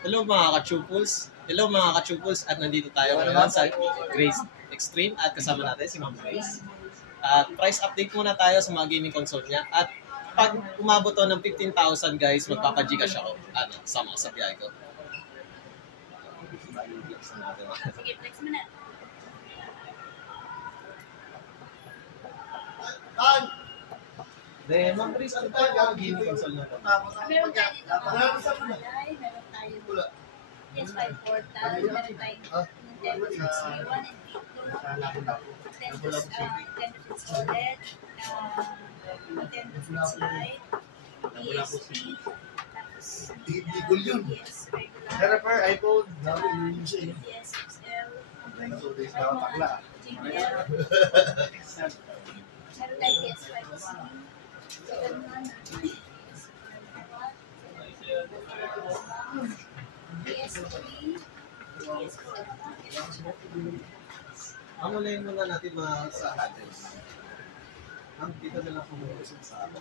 Hello mga ka-chuples. Hello mga ka-chuples at nandito tayo ngayon sa Grace Extreme at kasama natin si Ma'am Grace. At price update muna tayo sa mga gaming console niya. At pag umabot to ng 15,000 guys, magpapagcash ako. Sama sa biyahe ko. Sige, flex mo na. Then, Ma'am Grace, ano tayo ang gaming console na to? Meron tayo dito Hyundai, meron tayo PS5 Portal, meron tayo Nintendo 61 and 2, Nintendo Switch OLED, Nintendo Switch Lite, PSP, tapos PS regular, Pero iPhone, PS XL, JBL, meron tayo PS5 PS3, PS4. Ang unahin muna natin mga sa address. Dito na lang kung sa ako.